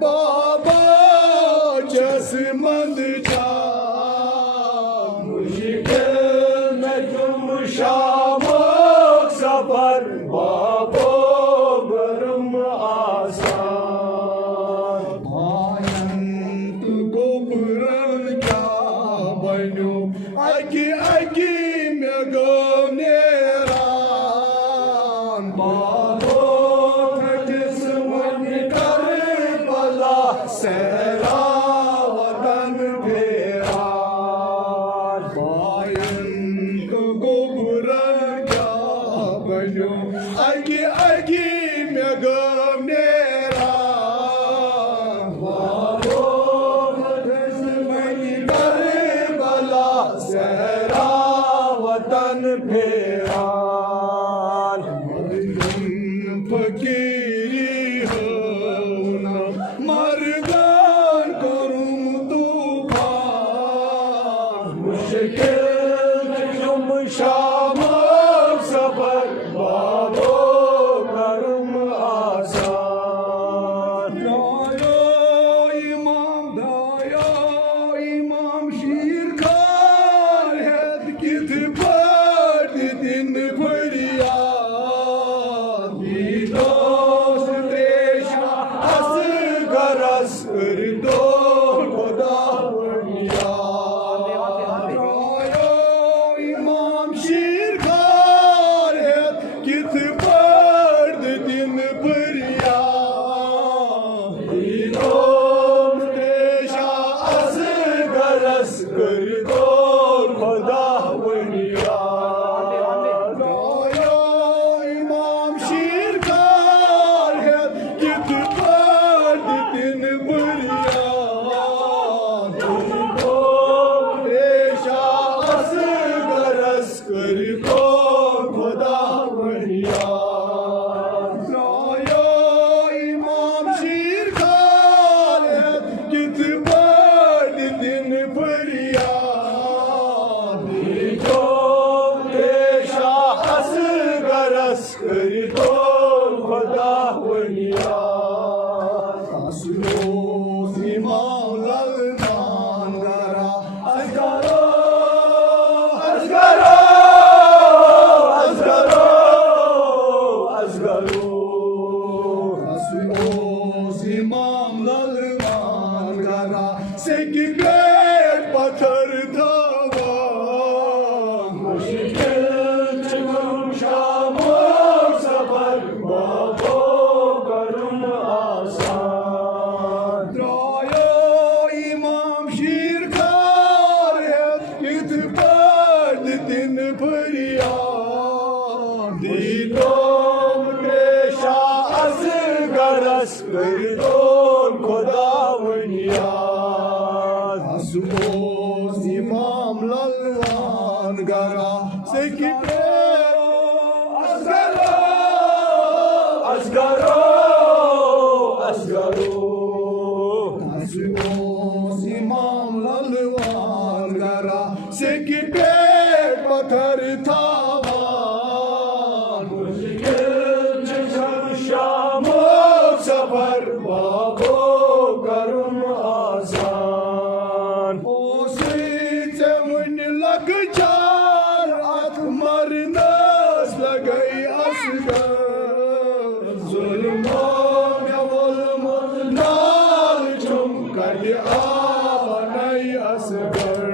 Baba just mandja की पेट पत्थर धावा मुश्किल शामो सफर बाबो करुम आसान द्रायो इमाम शीर खार इत पर दिन फरियाद दीदोम त्रेशा असगरस करदोन खुदा बुनियाद असुबोस इमाम ललवान गरा से की असगरो असगरो असगरो असुबोस इमाम ललवान गरा से की पेट पत्थर थावान मुश्किल शामो सफर बाबो करुम आसान लग चार अथ मरनस लगई असगर जुल्मो में वुल्मुल नाल चुम कर आनई असगर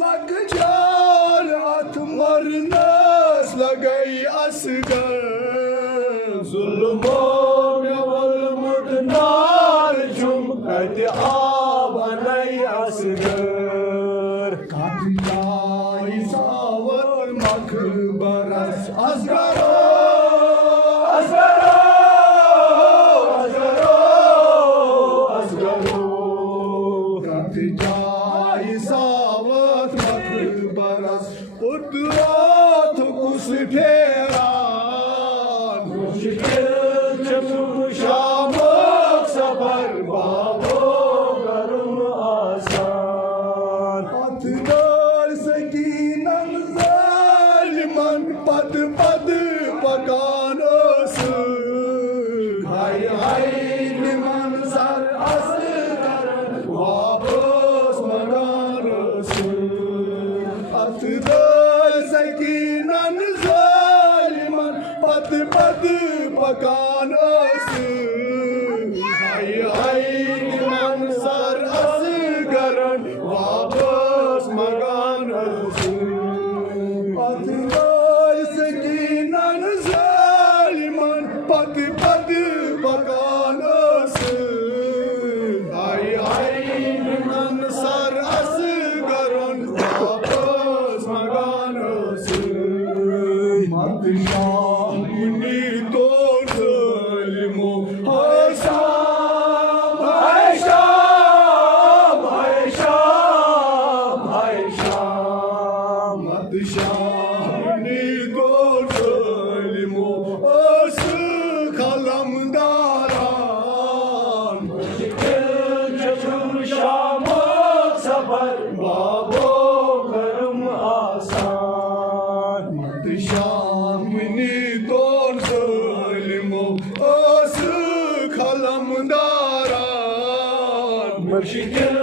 लग चार अथ मरनस लगई असगर जुल्मो में वुल्मुल नाल चुम कर आनई असगर कातियाई सावर मखबरस असगरो असगरो असगरो असगरो कातियाई सावर मखबरस उद्रात कुस फेरान मुश्किल शामो सफर बाबो करुम आसान अथदर सकीनन जालिमन पद पद पकानस हाय हाय निमन सर असगर वापस मगानस अथदर सकीनन जालिमन पद पद पकानस हाय हाय निमन सर असगरन वापस मगानस अथदर सकीनन जालिमन पद पद पकानस हाय हाय निमन सर असगरन वापस मगानस मत शामुनी तो ज़ालिमो हाय शाम हाय शाम हाय शाम हाय शाम मत शामुनी तो ज़ालिमो अस खलमदारान मुश्किल शामो सफर बाबो करुम आसान मत शामुनी तो ज़ालिमो अस खलमदारान मुश्किल